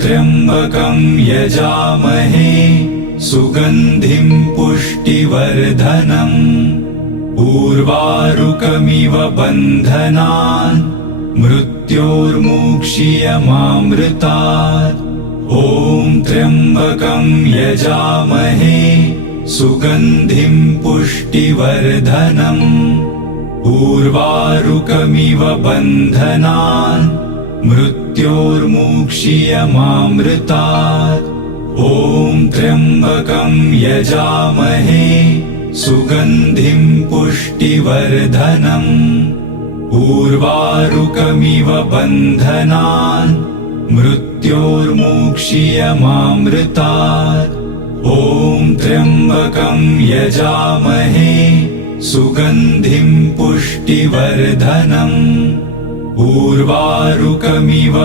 त्र्यम्बकं यजामहे सुगन्धिं पुष्टिवर्धनम् उर्वारुकमिव बन्धनान् मृत्योर्मुक्षीयमामृतात्। ॐ त्र्यम्बकं यजामहे सुगन्धिं पुष्टिवर्धनम् उर्वारुकमिव बन्धनान् मृत्योर्मुक्षीयमामृतात्। ॐ त्र्यम्बकं यजामहे सुगन्धिं पुष्टिवर्धनम् उर्वारुकमिव बन्धनान् मृत्योर्मुक्षीयमामृतात्। ॐ त्र्यम्बकं यजामहे सुगन्धिं पुष्टिवर्धनम् उर्वारुकमिव